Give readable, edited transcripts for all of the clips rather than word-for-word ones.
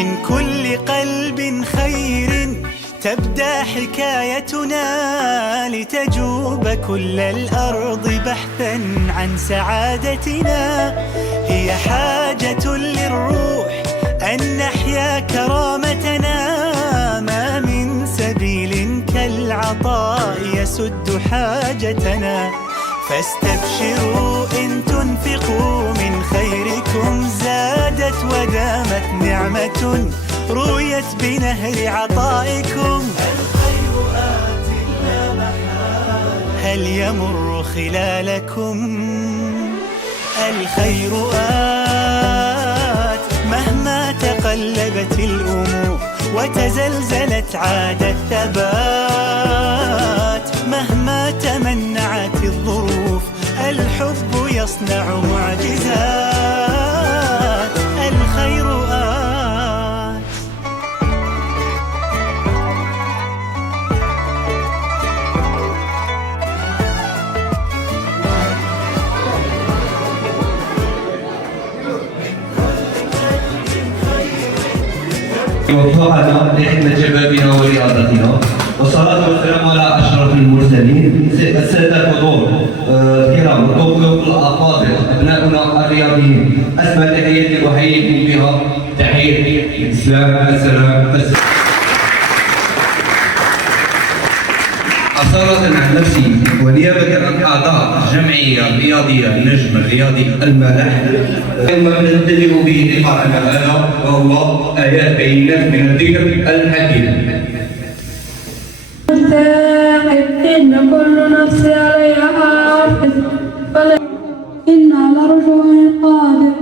من كل قلب خير تبدأ حكايتنا لتجوب كل الأرض بحثا عن سعادتنا. هي حاجة للروح أن نحيا كرامتنا، ما من سبيل كالعطاء يسد حاجتنا. فاستبشروا إن تنفقوا من خيركم زادت ودامت نعمة رويت بنهر عطائكم. الخير آت لا محالة هل يمر خلالكم؟ الخير آت مهما تقلبت الأمور وتزلزلت عاد الثبات. مهما تمنعت الظروف الحب يصنع معجزات. الخير آت. وفقنا لخدمة شبابنا ورياضتنا، والصلاة والسلام على أشرف المرسلين السادة الحضور الكرام والضيوف الأفاضل أبناؤنا الرياضيين. أسمى تحياتي وأحييكم بها تحية الإسلام. السلام. أصالة عن نفسي ونيابة عن أعضاء الجمعية الرياضية النجم الرياضي المالح، ما نبتدئ به لقاءنا هذا وهو آيات بينات من الذكر الحكيم. إن كل نفس عليها حافظ إن على رجوع قادر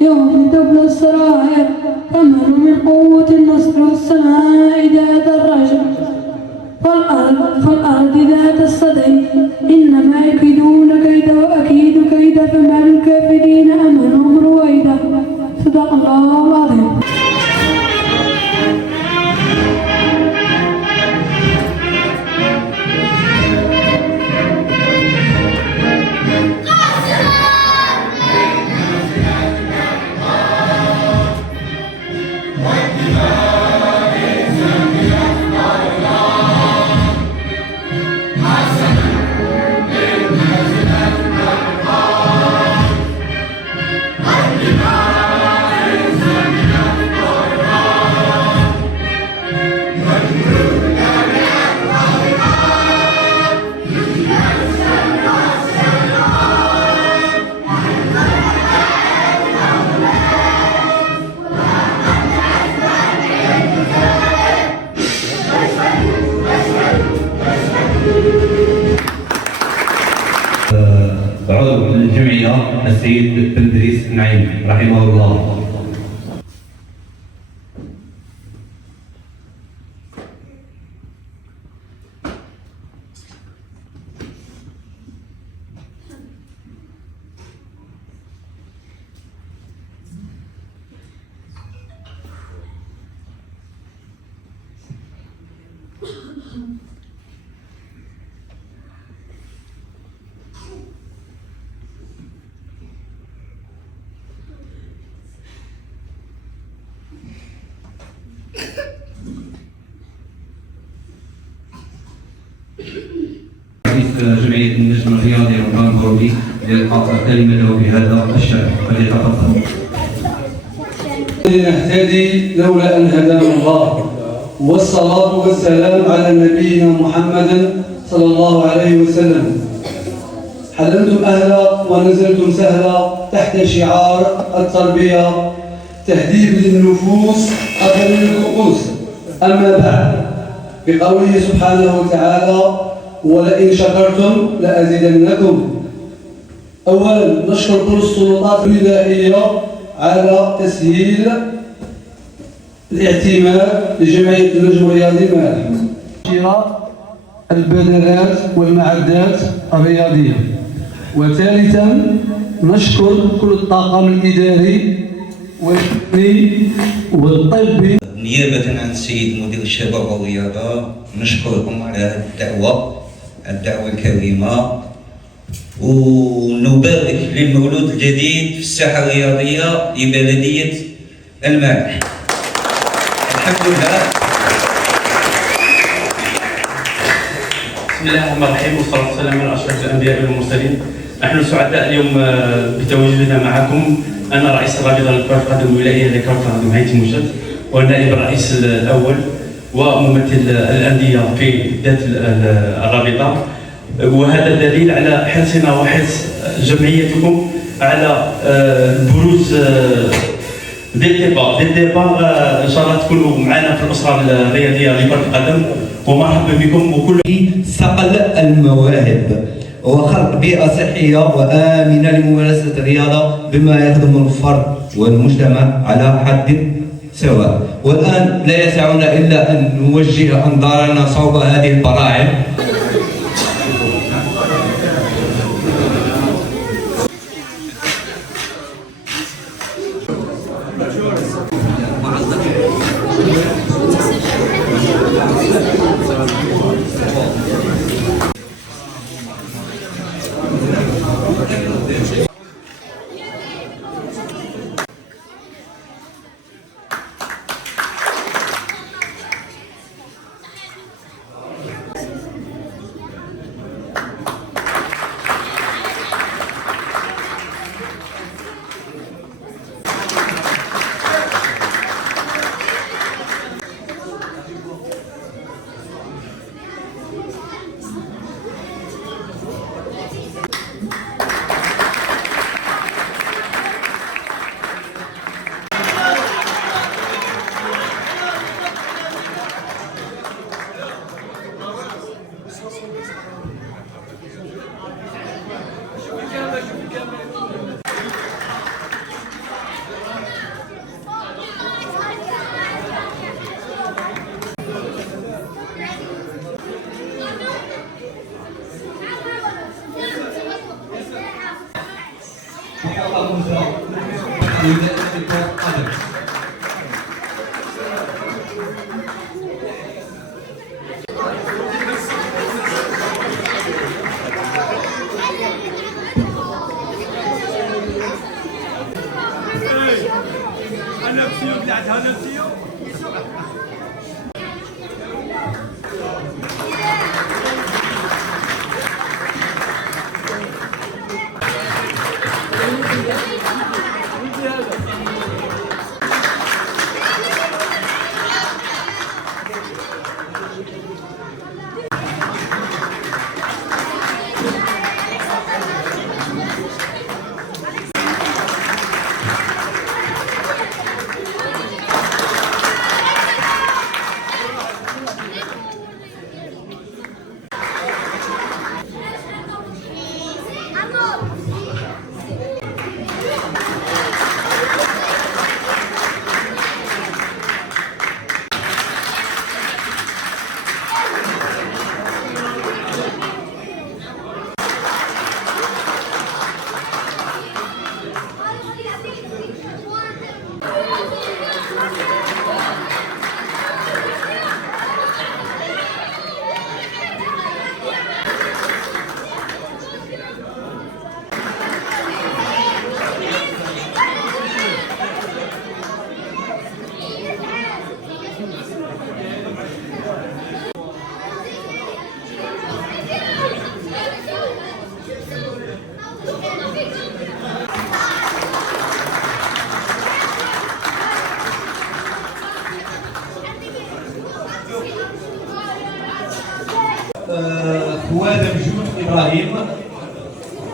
يوم تبلى السرائر تمر من قوة النصر والسماء ذات الرجل فالأرض ذات الصدع إنما يكيدون كيدا وأكيد كيدا فما للكافرين أمنهم رويدا. صدق الله العظيم. عضو الجمعية السيد بن دريس نعيم رحمه الله. رئيس جمعية النجم الرياضي رمضان الخولي لإلقاء كلمة له في هذا الشأن، فليتفضل. نهتدي لولا أن هدانا الله، والصلاة والسلام على نبينا محمد صلى الله عليه وسلم. حللتم أهلا ونزلتم سهلا تحت شعار التربية تهذيب للنفوس أقل الكؤوس. أما بعد، بقوله سبحانه وتعالى ولئن شكرتم لأزيدنكم. أولا نشكر كل السلطات الولاية على تسهيل الاعتماد لجمعية النجم الرياضي المالح شراء البدلات والمعدات الرياضية. وثالثا نشكر كل الطاقم الإداري والفني والطبي. نيابة عن السيد مدير الشباب والرياضة نشكركم على هذه الدعوة الكريمة، ونبارك للمولود الجديد في الساحة الرياضية لبلدية المالح. الحمد لله. بسم الله الرحمن الرحيم والصلاة والسلام على أشرف الأنبياء والمرسلين. نحن سعداء اليوم بتواجدنا معكم. أنا رئيس الرابطة لكرة القدم الولاية لكرة القدم هيئة المنشد، والنائب الرئيس الأول وممثل الأندية في ذات الرابطة، وهذا دليل على حرصنا وحرص جمعيتكم على البروز دي ديبار ان شاء الله تكونوا معنا في الاسره الرياضيه لكره القدم، ومرحبا بكم. وكل صقل المواهب وخلق بيئة صحية وآمنة لممارسة الرياضة بما يخدم الفرد والمجتمع على حد سواء. والآن لا يسعنا إلا أن نوجه أنظارنا صوب هذه البراعم.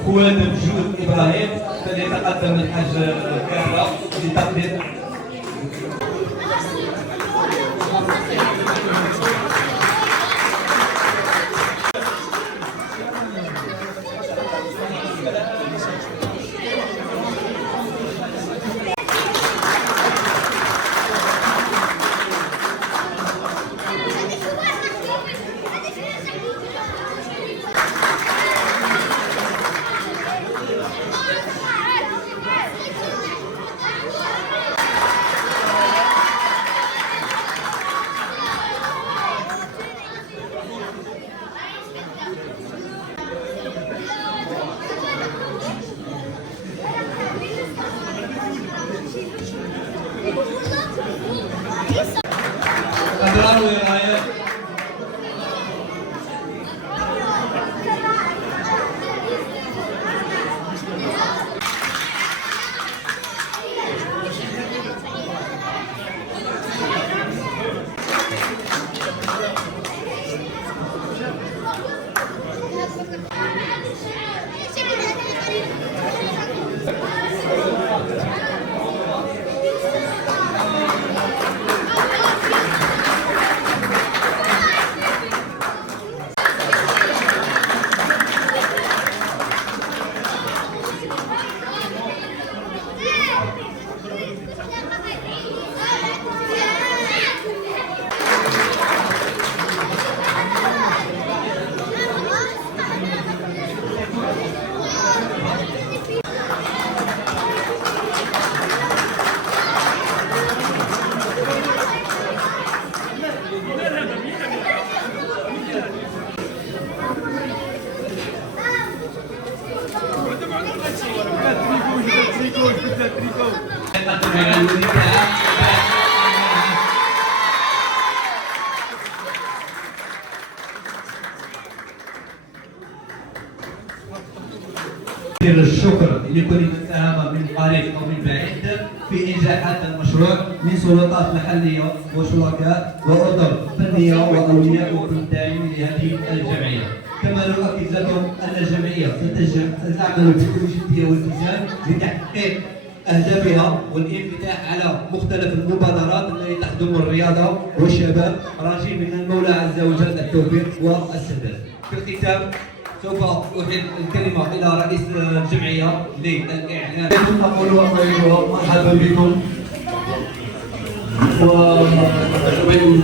خوادم جود إبراهيم فليتقدم الحاج كهرباء لتقديم. الشكر لكل من ساهم من قريب او من بعيد في انجاح هذا المشروع من سلطات محليه وشركاء واطر فنيه واولياء وكل داعمين لهذه الجمعيه. كما نؤكد لكم ان الجمعيه ستعمل بكل جديه والتزام لتحقيق اهدافها والانفتاح على مختلف المبادرات التي تخدم الرياضه والشباب، راجين من المولى عز وجل التوفيق والسداد. في الختام سوف أعيد الكلمة إلى رئيس الجمعية للإعلان. أقول وأطيبها مرحبا بكم وأتمنى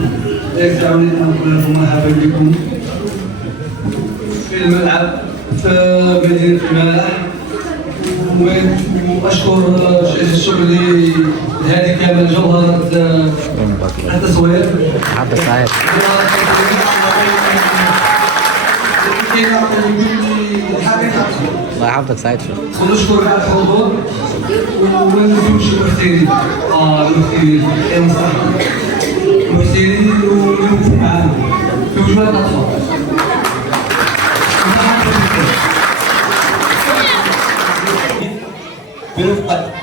يسعدني أن أقول لكم مرحبا بكم في الملعب في مدينة الملاح. وأشكر الشكر لهذه كامل جوهرة التصوير. عبد السعيد الله يحفظك سعيد شو ونشكر على الحضور ونشوف المحسنين المحسنين ونوقف معاهم في وجوه الأطفال. برفقة